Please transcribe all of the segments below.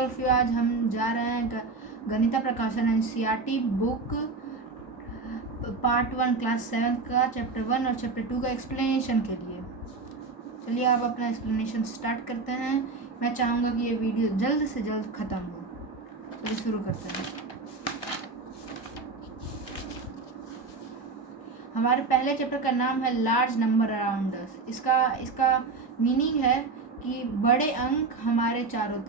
Of you. आज हम जा रहे हैं गणिता प्रकाशन एनसीईआरटी बुक पार्ट 1 क्लास 7 का चैप्टर 1 और चैप्टर 2 का एक्सप्लेनेशन के लिए। चलिए आप अपना एक्सप्लेनेशन स्टार्ट करते हैं। मैं चाहूँगा कि ये वीडियो जल्द से जल्द ख़त्म हो। चलिए शुरू करते हैं। हमारे पहले चैप्टर का नाम है लार्ज नंबर अराउंड अस। इसका मीनिंग है कि बड़े अंक हमारे चारों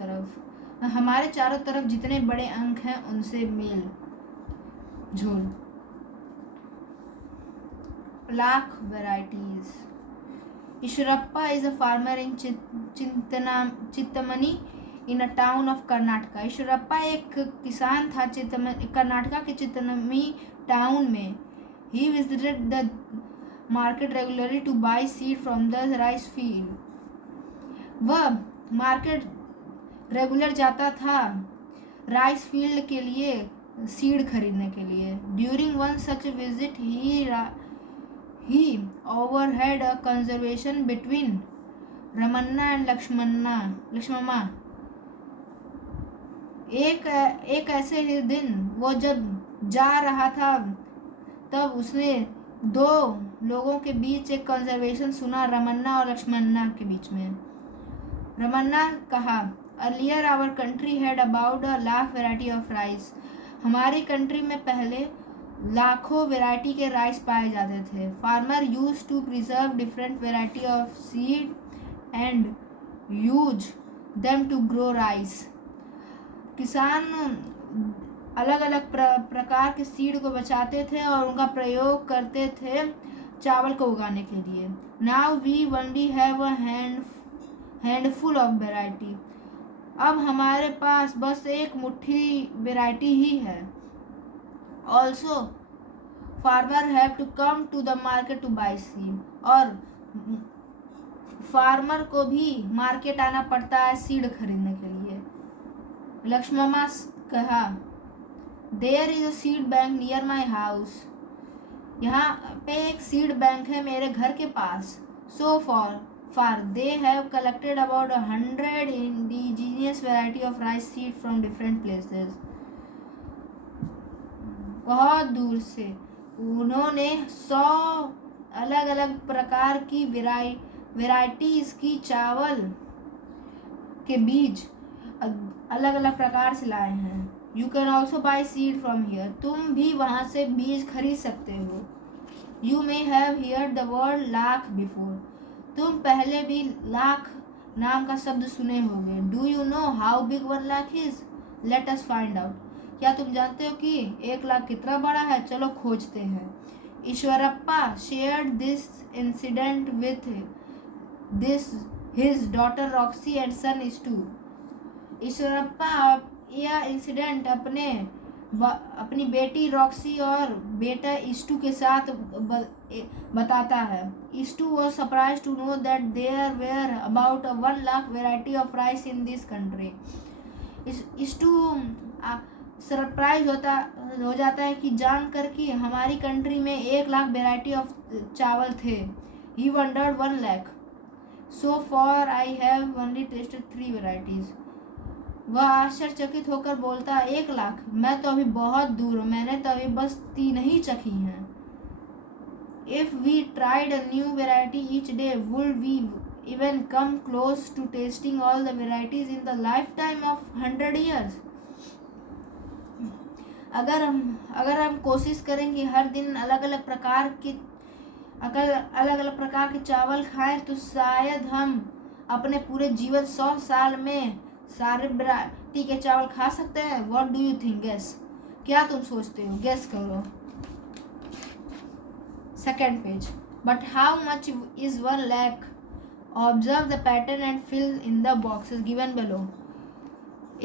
तरफ जितने बड़े अंक हैं उनसे मेल जोल। Lakh varieties. Eshwarappa is a farmer in Chittamani in a town of Karnataka. Eshwarappa एक किसान था कर्नाटका के चित्तमनी टाउन में। He visited the market regularly to buy seed from the rice field. वह मार्केट रेगुलर जाता था राइस फील्ड के लिए सीड खरीदने के लिए। During one such visit he overheard a conversation between Ramanna and Lakshmamma. एक ऐसे ही दिन वो जब जा रहा था तब उसने दो लोगों के बीच एक कन्वर्सेशन सुना, रमन्ना और लक्ष्मण्णा के बीच में। रमन्ना कहा, earlier our country had about a lakh variety of rice. हमारी कंट्री में पहले लाखों वेराइटी के राइस पाए जाते थे। Farmer use to preserve different variety of seed and use them to grow rice. किसान अलग अलग प्रकार के सीड को बचाते थे और उनका प्रयोग करते थे चावल को उगाने के लिए। Now we only have a handful of variety. अब हमारे पास बस एक मुट्ठी वेराइटी ही है। Also farmer have to come to the market to buy seed. और फार्मर को भी मार्केट आना पड़ता है सीड खरीदने के लिए। लक्ष्मम्मा कहा, there is a seed bank near my house. यहाँ पे एक सीड बैंक है मेरे घर के पास। So far they have collected about 100 indigenous variety of rice seed from different places. बहुत दूर से उन्होंने 100 अलग अलग प्रकार की वेराइटीज की चावल के बीज अलग अलग प्रकार से लाए हैं। You can also by seed from here. तुम भी वहाँ से बीज खरीद सकते हो। You may have heard the word lakh before. तुम पहले भी लाख नाम का शब्द सुने होंगे। Do you know how big 1 lakh is? Let us find out. क्या तुम जानते हो कि 1 लाख कितना बड़ा है? चलो खोजते हैं। Eshwarappa shared this incident with his daughter Roxy and son Istu. Eshwarappa यह इंसिडेंट अपनी बेटी रॉक्सी और बेटा इस्टू के साथ बताता है। Istu was surprise to know that there were about 1 lakh variety of rice in this country. Istu surprise हो जाता है कि जानकर कि हमारी कंट्री में 1 लाख वेराइटी ऑफ चावल थे। He wondered 1 lakh. So far I have only tested 3 varieties. वह आश्चर्यचकित होकर बोलता है, 1 लाख? मैं तो अभी बहुत दूर हूँ, मैंने तो अभी बस 3 ही चखी हैं। If we tried a new variety each day would we even come close to tasting all the varieties in the life time of 100 years. अगर हम कोशिश करें कि हर दिन अलग अलग प्रकार के चावल खाएं तो शायद हम अपने पूरे जीवन 100 साल में सारे वैरायटी के चावल खा सकते हैं। What do you think? Guess. क्या तुम सोचते हो? गेस करो। Second page. But how much is 1 lakh? Observe the pattern and fill in the boxes given below.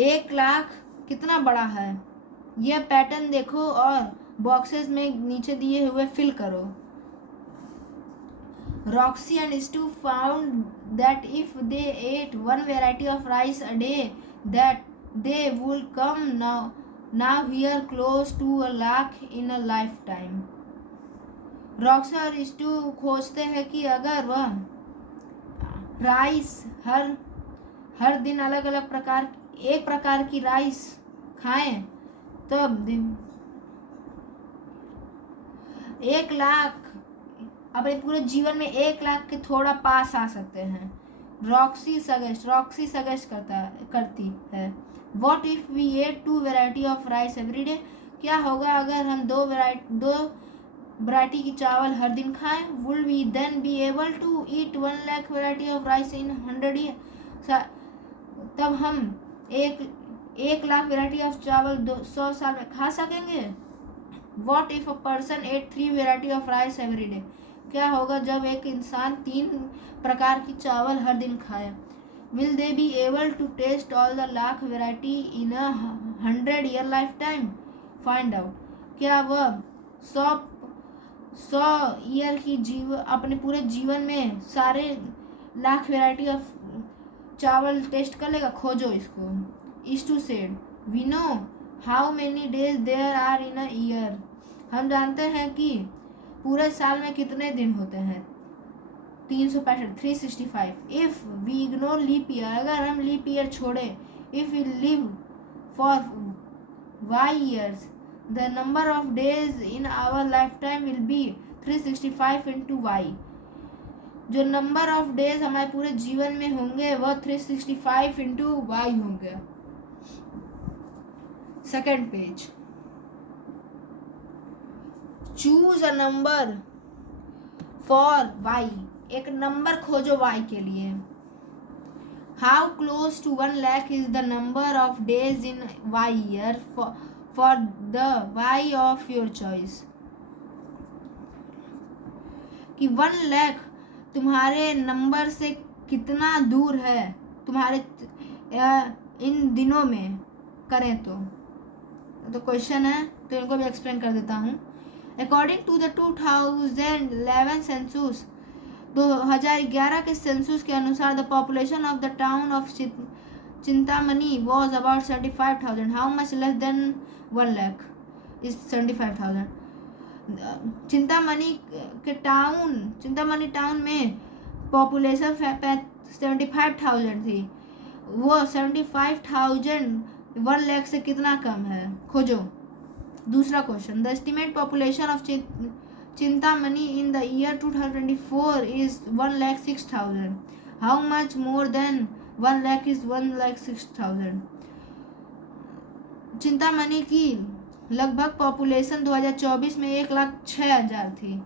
1 lakh कितना बड़ा है? यह पैटर्न देखो और बॉक्सेस में नीचे दिए हुए फिल करो। Roxy and Stu found that if they ate 1 variety of rice a day, that they would come now here close to 1 lakh in a lifetime. Roxy और स्टू खोजते हैं कि अगर वह राइस हर दिन अलग अलग प्रकार एक प्रकार की राइस खाएं तब 1 लाख अपने पूरे जीवन में 1 लाख के थोड़ा पास आ सकते हैं। रॉक्सी सजेस्ट करती है what if we ate 2 variety of rice every day. क्या होगा अगर हम 2 वैरायटी की चावल हर दिन खाएं। Will we then be able to eat 1 lakh variety of rice in 100 year. तब हम 1 लाख वैरायटी ऑफ चावल 100 साल में खा सकेंगे। What if a person at 3 variety of rice every day. क्या होगा जब एक इंसान 3 प्रकार की चावल हर दिन खाए। Will they be able to taste all the lakh variety in 100 year life time. Find out. क्या वह 100 ईयर की अपने पूरे जीवन में सारे लाख वैरायटी ऑफ चावल टेस्ट कर लेगा। खोजो इसको। Istu said we know how many days there are in a year. हम जानते हैं कि पूरे साल में कितने दिन होते हैं। 365 365। If we ignore leap year, अगर हम लीप ईयर छोड़े। If we live for Y years the number of days in our life time will be 365 into Y. जो नंबर ऑफ डेज हमारे पूरे जीवन में होंगे वह 365 इंटू वाई होंगे। Second page. Choose a number for Y. एक नंबर खोजो वाई के लिए। How close to 1 lakh is the number of days in Y year for the Y of your choice. कि 1 लाख तुम्हारे नंबर से कितना दूर है तुम्हारे इन दिनों में करें तो क्वेश्चन है तो इनको भी एक्सप्लेन कर देता हूँ। अकॉर्डिंग टू द 2011 सेंसस 2011 के सेंसस के अनुसार the population of the town of Chintamani was about 75,000। How much less than 1 lakh is 75,000। Chintamani town में पॉपुलेशन 75,000 थी। वो 75,000 1 लाख से कितना कम है खोजो। दूसरा question the estimate population of Chintamani in the year 2024 is 1,06,000। How much more than 1 lakh is 1,06,000। Chintamani की लगभग पॉपुलेशन 2024 में 1,06,000 थी।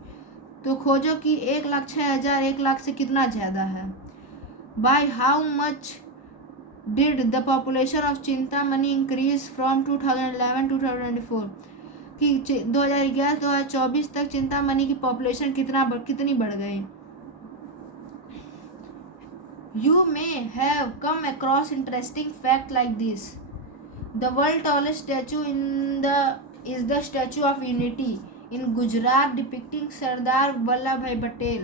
तो खोजो कि 1,06,000 1 लाख से कितना ज़्यादा है। By how much did the population of Chintamani increase from 2011 to 2024। कि 2011-2024 तक चिंतामणि की पॉपुलेशन कितनी बढ़ गई। You may have come across interesting fact like this. The world tallest statue is the Statue of Unity in Gujarat depicting Sardar Vallabhbhai Patel.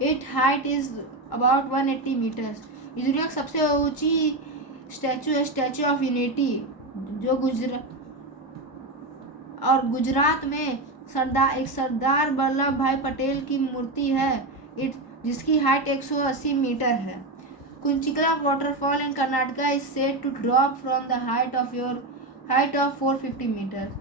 Its height is about 180 meters. इस दुनिया की सबसे ऊंची स्टैचू है statue of unity जो गुजरात में सरदार वल्लभ भाई पटेल की मूर्ति है जिसकी हाइट 180 मीटर है। Kunchikala waterfall in Karnataka is said to drop from the height of 450 metre.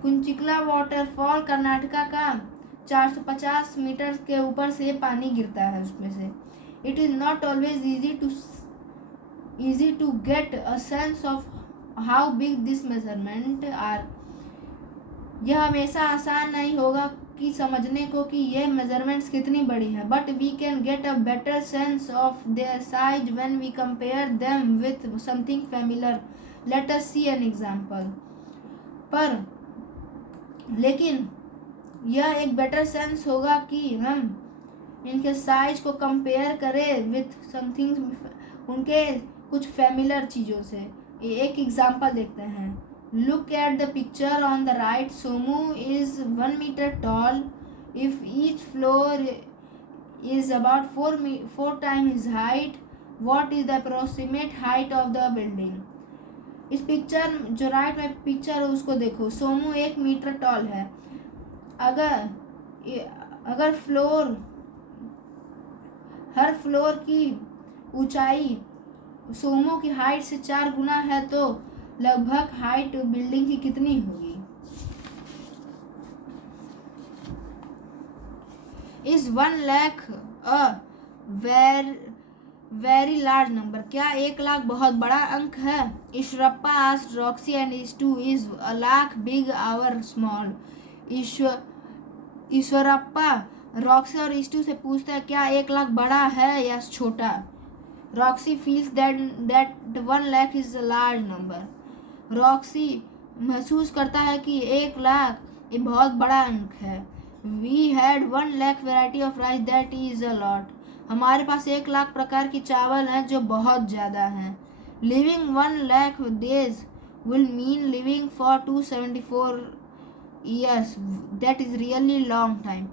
Kunchikala waterfall Karnataka का 450 मीटर के ऊपर से पानी गिरता है उसमें से। It is not always easy to get a sense of how big this measurement are. यह हमेशा आसान नहीं होगा कि समझने को कि यह मेजरमेंट्स कितनी बड़ी है। But we can get a better sense of their size when we compare them with something familiar. Let us see an example. पर लेकिन यह एक बेटर सेंस होगा कि हम इनके साइज को कंपेयर करें विथ समथिंग उनके कुछ फेमिलियर चीज़ों से। एक एग्जांपल देखते हैं। Look at the picture on the right. Somu is 1 metre tall if each floor is about 4 time his height. What is the approximate height of the building. इस picture जो right में पिक्चर है उसको देखो। सोमू 1 मीटर टॉल है। अगर हर floor की ऊंचाई सोमो की हाइट से 4 गुना है तो लगभग हाइट बिल्डिंग की कितनी होगी? Is 1 lakh a very large number? क्या 1 लाख बहुत बड़ा अंक है? Eshwarappa asked Roxy and is to, is a lakh big और स्मॉल? ईश्वरप्पा रॉक्सी और इस्टू से पूछता है क्या 1 लाख बड़ा है या छोटा? Roxy feels that 1 lakh is a large number. Roxy महसूस करता है कि 1 लाख एक बहुत बड़ा अंक है। We had 1 lakh variety of rice that is a lot. हमारे पास 1 लाख प्रकार की चावल हैं जो बहुत ज़्यादा हैं। Living 1 lakh days will mean living for 274 years, that is really long time.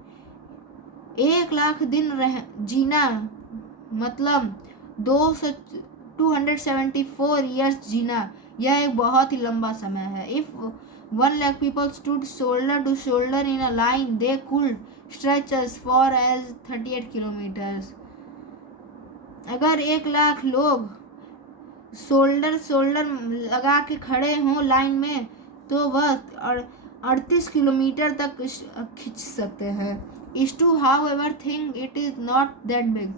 1 lakh दिन जीना मतलब 274 ईयर्स जीना, यह एक बहुत ही लंबा समय है। If 1 lakh people stood shoulder to shoulder in a line, they could stretch as far as 38 kilometers. अगर 1 लाख लोग शोल्डर लगा के खड़े हों लाइन में तो वह 38 किलोमीटर तक खींच सकते हैं। Estu however think it is not that big.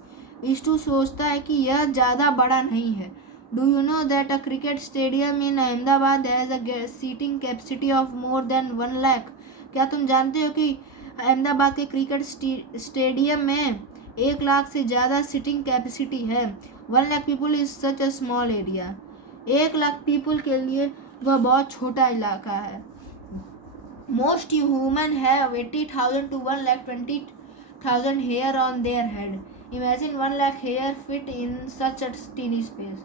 Estu सोचता है कि यह ज़्यादा बड़ा नहीं है। Do you know that a cricket stadium in Ahmedabad has a seating capacity of more than 1 lakh? क्या तुम जानते हो कि अहमदाबाद के क्रिकेट स्टेडियम में 1 लाख से ज़्यादा सीटिंग कैपेसिटी है? 1 lakh people is such a small area. 1 lakh people के लिए वह बहुत छोटा इलाका है। Most human have 80,000 to 1,20,000 hair on their head. Imagine 1 lakh hair fit in such a teeny space.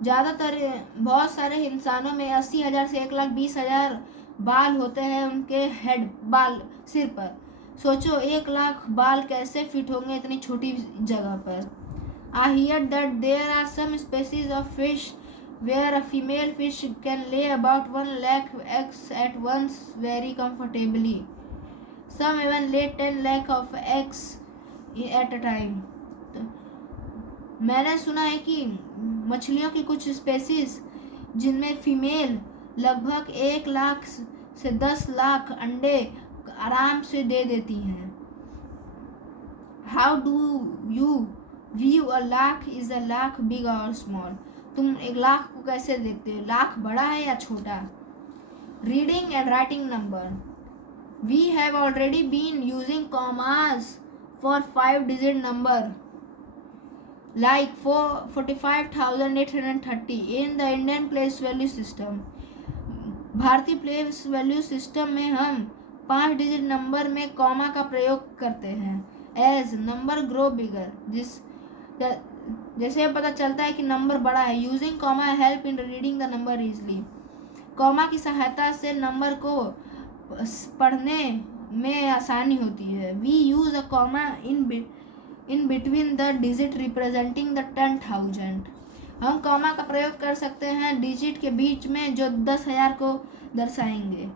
बहुत सारे इंसानों में 80,000 से 1,20,000 बाल होते हैं उनके बाल सिर पर। सोचो 1 लाख बाल कैसे फिट होंगे इतनी छोटी जगह पर। I hear that there are some species of fish where a female fish can lay about 1 lakh eggs at once very comfortably. Some even lay 10 lakh of eggs at a time. मैंने सुना है कि मछलियों की कुछ species जिनमें female लगभग 1 लाख से 10 लाख अंडे आराम से दे देती हैं। How do you view a lakh? Is a lakh big or small? तुम 1 लाख को कैसे देखते हो? लाख बड़ा है या छोटा? Reading and writing number. We have already been using commas for 5 digit number like 45,830 in the Indian place value system. भारतीय प्लेस वैल्यू सिस्टम में हम 5 डिजिट नंबर में कॉमा का प्रयोग करते हैं। एज नंबर ग्रो बिगर, जैसे पता चलता है कि नंबर बड़ा है। Using comma help in reading the number easily. Comma की सहायता से नंबर को पढ़ने में आसानी होती है। We use a comma in between the digit representing the 10,000। हम कॉमा का प्रयोग कर सकते हैं डिजिट के बीच में जो 10,000 को दर्शाएंगे।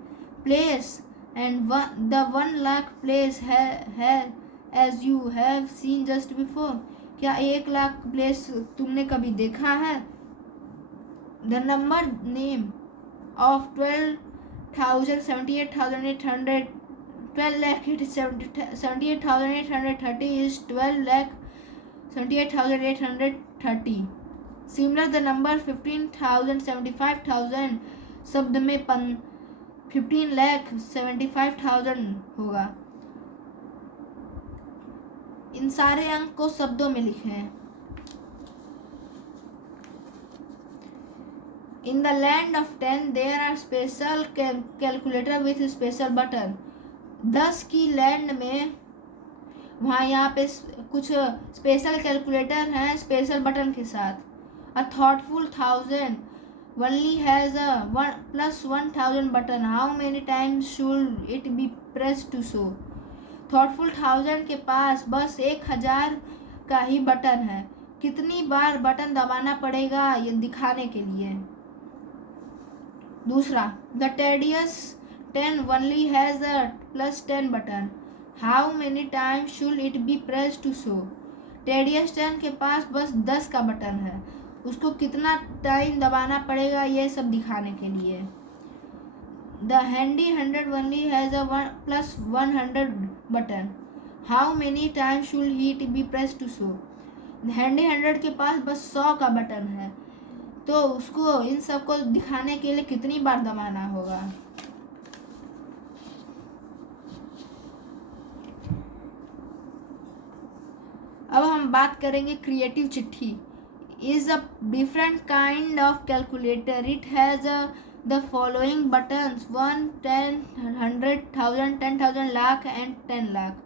Place and the 1 lakh place है as you have seen just before. क्या 1 लाख प्लेस तुमने कभी देखा है? The number name of 78,830 is 12,78,830. Similar the number 15,075,000 शब्द में 15,75,000 होगा। इन सारे अंक को शब्दों में लिखें। In the land of 10 there are special calculator with special button. 10 की लैंड में वहाँ यहाँ पे कुछ स्पेशल कैलकुलेटर हैं स्पेशल बटन के साथ। A thoughtful 1,000 only has a +1,000 button. How many times should it be press to show. Thoughtful 1,000 के पास बस 1,000 का ही बटन है। कितनी बार बटन दबाना पड़ेगा ये दिखाने के लिए। दूसरा, the tedious 10 only has a +10 button. How many times should it be press to show. Tedious 10 के पास बस 10 का बटन है, उसको कितना टाइम दबाना पड़ेगा ये सब दिखाने के लिए। The handy 100 only has a +100 button, how many time should he be press to show. Handy 100 के पास बस 100 का बटन है, तो उसको इन सब को दिखाने के लिए कितनी बार दबाना होगा। अब हम बात करेंगे क्रिएटिव चिट्ठी। Is a different kind of calculator, it has the following buttons 1, 10, 100, 1000, 10,000, lakh and 10 lakh.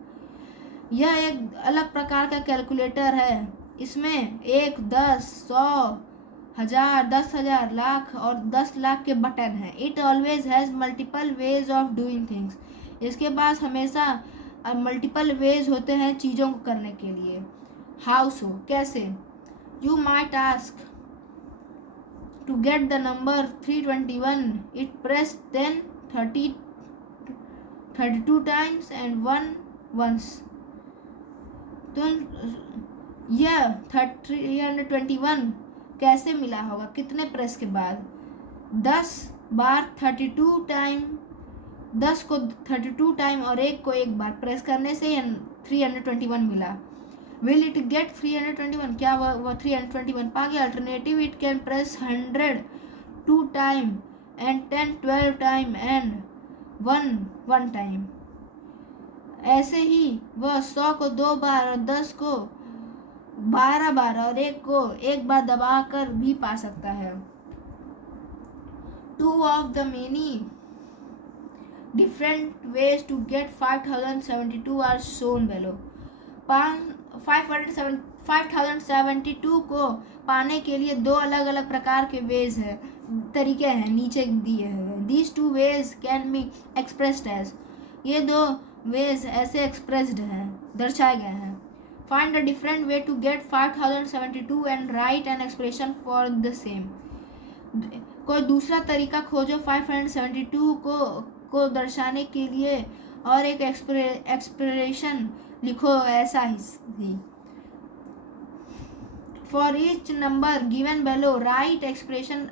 यह एक अलग प्रकार का कैलकुलेटर है, इसमें 1, 10, 100, 1000, 10,000, लाख और 10 लाख के बटन हैं। It always has multiple ways of doing things, इसके पास हमेशा मल्टीपल वेज होते हैं चीज़ों को करने के लिए। हाउ सो, कैसे? You might ask, to get the number 321 it press 10, 30, 32 times and 1 once। तुम यह 321 कैसे मिला होगा, कितने प्रेस के बाद? 10 बार 32 टाइम, 10 को 32 टाइम और 1 को 1 बार प्रेस करने से 321 मिला। विल इट गेट 321, क्या वह 321 पा गया? Alternative, it can press 100 2 time and 10 12 time and 1 time. ऐसे ही वह 100 को 2 बार और 10 को 12 बार और 1 को 1 बार दबा कर भी पा सकता है। 2 of the many different ways to get 5072 are shown below। 5072 को पाने के लिए 2 अलग अलग प्रकार के वेज है, तरीके हैं, नीचे दिए हैं। These 2 ways can be expressed as, ये 2 वेज ऐसे एक्सप्रेस्ड हैं, दर्शाए गए हैं। Find a different way to get 5072 and write an expression for the same। कोई दूसरा तरीका खोजो 572 को दर्शाने के लिए और एक एक्सप्रेशन लिखो ऐसा ही। For each number given below write expression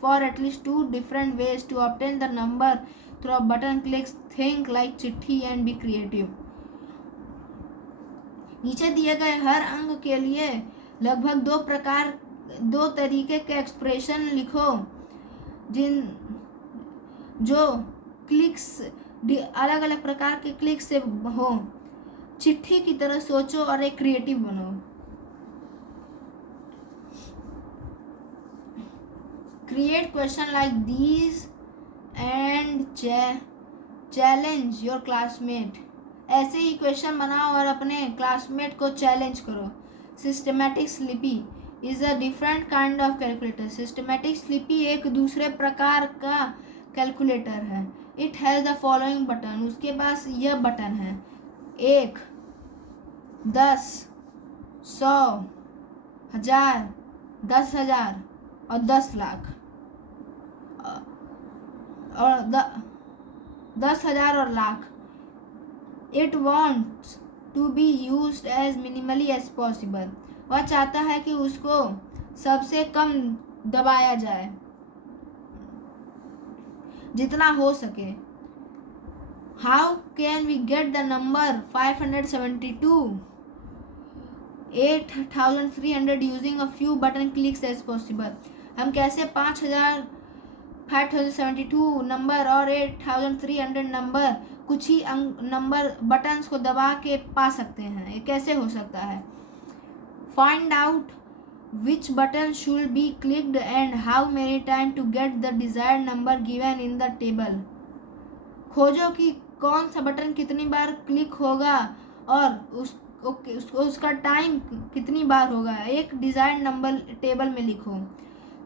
for at least 2 different ways to obtain the number through a button clicks। think like चिट्ठी and be creative। नीचे दिए गए हर अंक के लिए लगभग 2 तरीके के एक्सप्रेशन लिखो जो क्लिक्स अलग अलग प्रकार के क्लिक से हो। चिट्ठी की तरह सोचो और एक क्रिएटिव बनो। Create question like these and challenge your classmate. ऐसे ही क्वेश्चन बनाओ और अपने क्लासमेट को चैलेंज करो। Systematic slippy is a different kind of calculator. Systematic slippy एक दूसरे प्रकार का कैलकुलेटर है। It has the following button, उसके पास यह बटन है 1, 10, 100, 1000, 10,000 और 10 लाख और 10,000 और lakh. It wants to be used as minimally as possible. वह चाहता है कि उसको सबसे कम दबाया जाए जितना हो सके। How can we get the number 572 8300 using a few button clicks as possible. हम कैसे 572 नंबर और 8300 नंबर कुछ ही नंबर बटन्स को दबा के पा सकते हैं, ये कैसे हो सकता है? Find out which button should be clicked and how many time to get the desired number given in the table। खोजो कि कौन सा बटन कितनी बार क्लिक होगा और उसका टाइम कितनी बार होगा, एक डिजायर्ड नंबर टेबल में लिखो।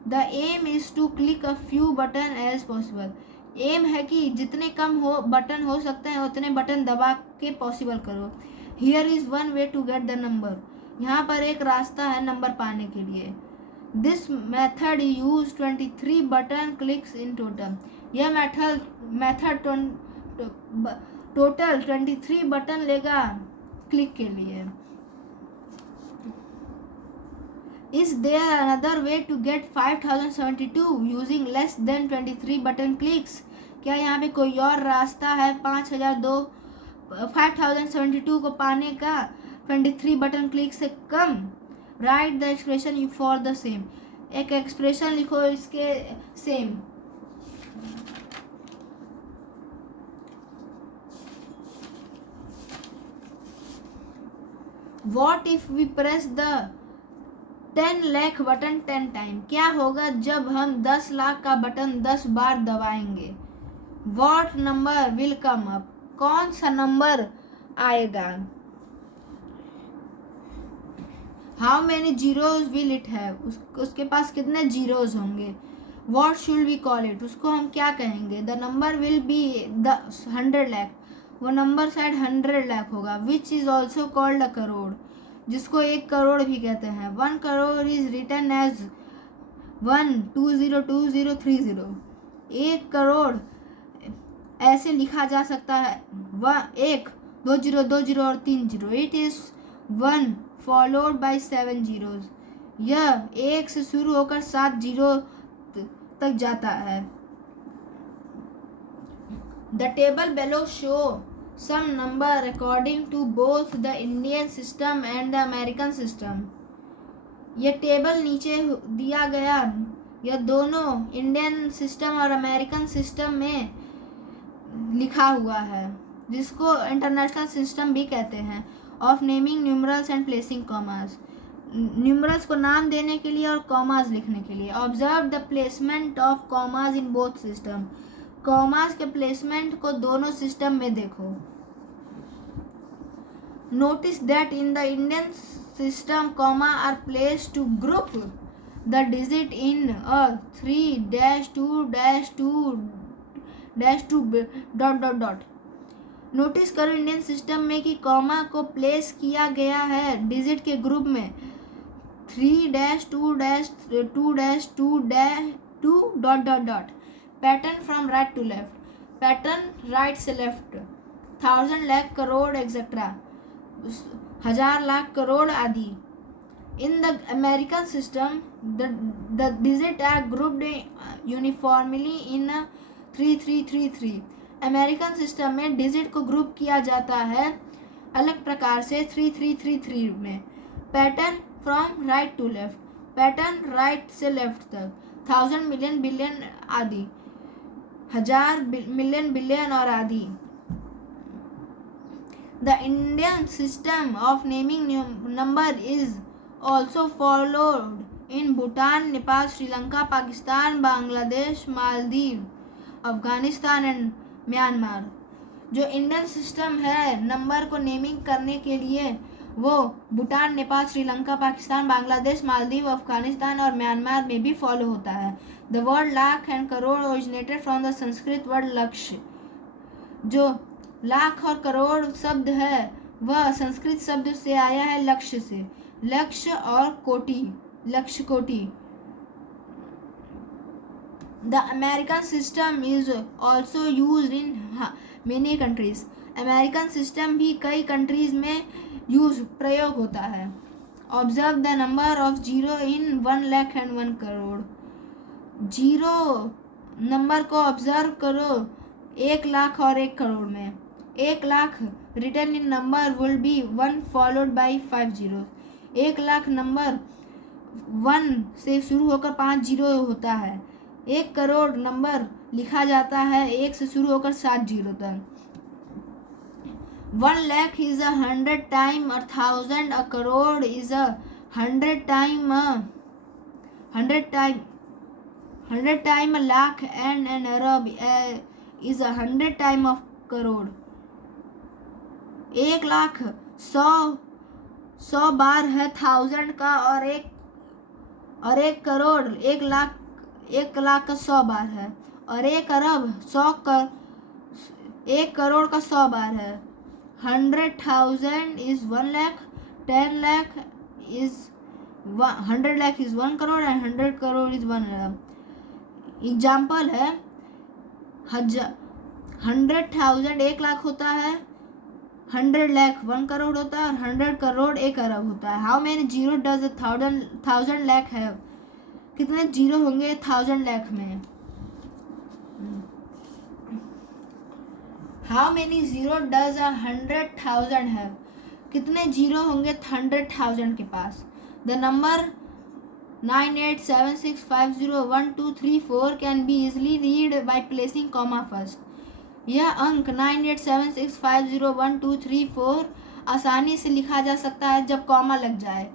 The aim is to click a few button as possible. Aim है कि जितने कम हो बटन हो सकते हैं उतने बटन दबा के पॉसिबल करो। Here is one way to get the number. यहाँ पर एक रास्ता है नंबर पाने के लिए। This method use 23 button clicks in total. यह मेथड टोटल 23 बटन लेगा क्लिक के लिए। Is there another way to get 5072 using less than 23 button clicks? क्या यहाँ पे कोई और रास्ता है 5072 को पाने का 23 बटन क्लिक से कम? Write the expression for the same. एक एक्सप्रेशन लिखो इसके same. What if we press the 10 lakh button 10 time? क्या होगा जब हम 10 लाख का बटन 10 बार दबाएंगे? What number will come up? कौन सा नंबर आएगा? How many zeros will it have? उसके पास कितने जीरोज होंगे? What should we call it? उसको हम क्या कहेंगे? The number will be the 100 lakh. वो नंबर शायद 100 लाख होगा. Which is also called a crore, जिसको 1 करोड़ भी कहते हैं. 1 crore is written as 1202030. 1 crore ऐसे लिखा जा सकता है 1 2 0 2 0 और 3 0. It is 1 followed by 7 zeros. यह 1 से शुरू होकर 7 जीरो तक जाता है. The table below show some number according to both the Indian system and the American system. ये टेबल नीचे दिया गया यह दोनों इंडियन सिस्टम और अमेरिकन सिस्टम में लिखा हुआ है, जिसको इंटरनेशनल सिस्टम भी कहते हैं. Of naming numerals and placing commas. Numerals को नाम देने के लिए और कॉमास लिखने के लिए. Observe the placement of commas in both system. Commas के प्लेसमेंट को दोनों सिस्टम में देखो. Notice that in the Indian system comma are placed to group the digit in a 3-2-2-2 ... notice करो इंडियन सिस्टम में कि कॉमा को प्लेस किया गया है डिजिट के ग्रुप में 3-2-2-2 ... pattern from right to left. Pattern right से लेफ्ट. 1000 लाख करोड़ एक्सेट्रा. 1000 लाख करोड़ आदि. In the American system the digit are grouped uniformly in 3-3-3-3. American system में डिजिट को ग्रुप किया जाता है अलग प्रकार से 3-3-3-3 में. Pattern from right to left. Pattern right से लेफ्ट तक. 1000 मिलियन बिलियन आदि. 1000 मिलियन बिलियन और आदि. The Indian system of naming number is also followed in Bhutan, Nepal, Sri Lanka, Pakistan, Bangladesh, Maldives, Afghanistan and Myanmar. जो Indian system है number को naming करने के लिए वो भूटान, नेपाल, श्रीलंका, पाकिस्तान, बांग्लादेश, मालदीव, अफगानिस्तान और म्यांमार में भी फॉलो होता है. The word lakh and crore originated from the Sanskrit word लक्ष्य. जो लाख और करोड़ शब्द है वह संस्कृत शब्द से आया है लक्ष्य से. लक्ष्य और कोटि. लक्ष्य कोटि. The American system is also used in many countries. American system भी कई कंट्रीज में प्रयोग होता है. Observe the number of zero in 1 lakh and 1 crore. Zero number को ऑब्जर्व करो 1 लाख और 1 करोड़ में. 1 lakh return in number will be 1 followed by 5 zero. 1 lakh number 1 से शुरू होकर 5 जीरो होता है. 1 करोड़ नंबर लिखा जाता है 1 से शुरू होकर 7 जीरो तक. 1 lakh is 100 time 1000. A crore is 100 time 100 time a lakh and an arab is 100 time of crore. 1 lakh 100 बार है 1000 का और एक करोड़ 1 लाख का 100 बार है और 1 अरब 1 करोड़ का 100 बार है. 100,000 is 1 lakh. 10 lakh is 100 lakh is 1 crore and 100 crore is 1 Arab. Example है 100,000 1 लाख होता है 100 लाख 1 करोड़ होता है और 100 करोड़ 1 अरब होता है। How many zero does 1000 lakh है? कितने जीरो होंगे 1000 लाख में? हाउ मैनी जीरो डज 100,000 है? कितने जीरो होंगे 100,000 के पास? The number 9876501234 can be easily read by placing comma first. यह अंक 9876501234 आसानी से लिखा जा सकता है जब कॉमा लग जाए।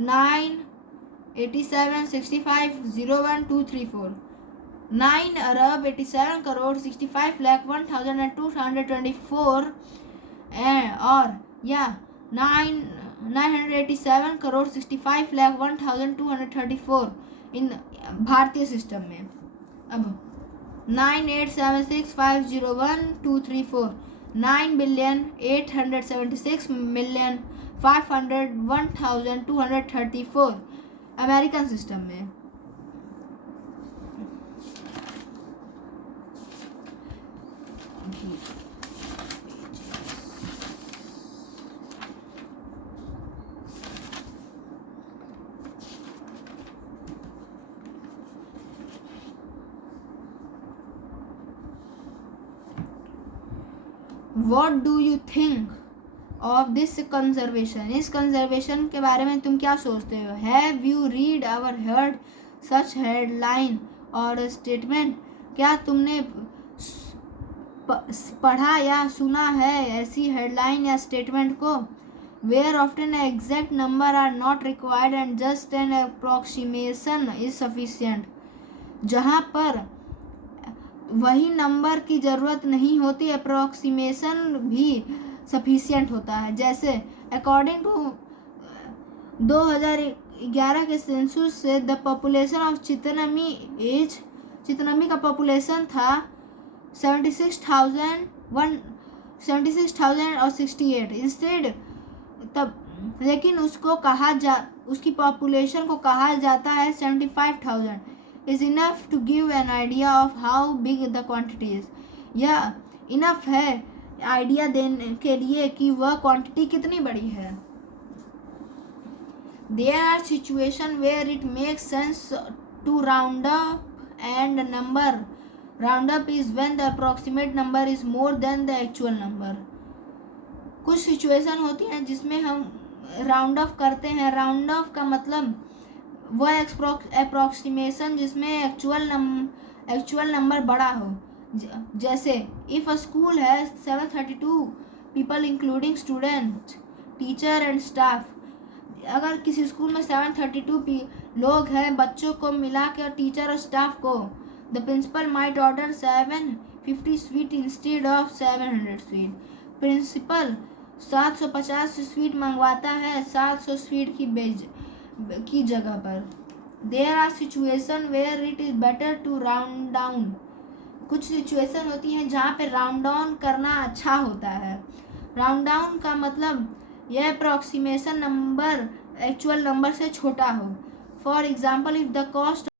9876501 234 9 अरब 87 करोड़ 65 लाख 1224 और या 987 करोड़ 65 लाख 1234 इन भारतीय सिस्टम में। अब 9876501234 9,876,501,234 अमेरिकन सिस्टम में। What do you think of this conservation? इस कंजर्वेशन के बारे में तुम क्या सोचते हो? Have you read or heard such headline और स्टेटमेंट? क्या तुमने पढ़ा या सुना है ऐसी हेडलाइन या स्टेटमेंट को? Where often an exact number are not required and just an approximation is sufficient. जहाँ पर वही नंबर की ज़रूरत नहीं होती, अप्रोक्सीमेशन भी सफिशिएंट होता है। जैसे अकॉर्डिंग टू 2011 के सेंसस से द पॉपुलेशन ऑफ चितनमी का पॉपुलेशन था 76,068 इंस्टेड तब, लेकिन उसकी पॉपुलेशन को कहा जाता है 75,000 is enough to give an idea of how big the quantity is. यह इनफ है आइडिया देने के लिए कि वह क्वांटिटी कितनी बड़ी है। There are situations where it makes sense to round up and number. Round up is when the approximate number is more than the actual number. कुछ सिचुएशन होती हैं जिसमें हम राउंड ऑफ करते हैं। राउंड ऑफ का मतलब वह अप्रोक्सीमेशन जिसमें एक्चुअल नंबर बड़ा हो। जैसे इफ़ अ स्कूल है 732 people including student teacher and staff, अगर किसी स्कूल में 732 लोग हैं बच्चों को मिला के टीचर और स्टाफ को, the principal might order 750 sweet instead of 700 sweet. Principal 750 sweet मंगवाता है 700 स्वीट की जगह पर। There are situation where it is better to round down. कुछ सिचुएशन होती हैं जहाँ पे राउंड डाउन करना अच्छा होता है। राउंड डाउन का मतलब यह अप्रॉक्सीमेशन नंबर एक्चुअल नंबर से छोटा हो। For example if the cost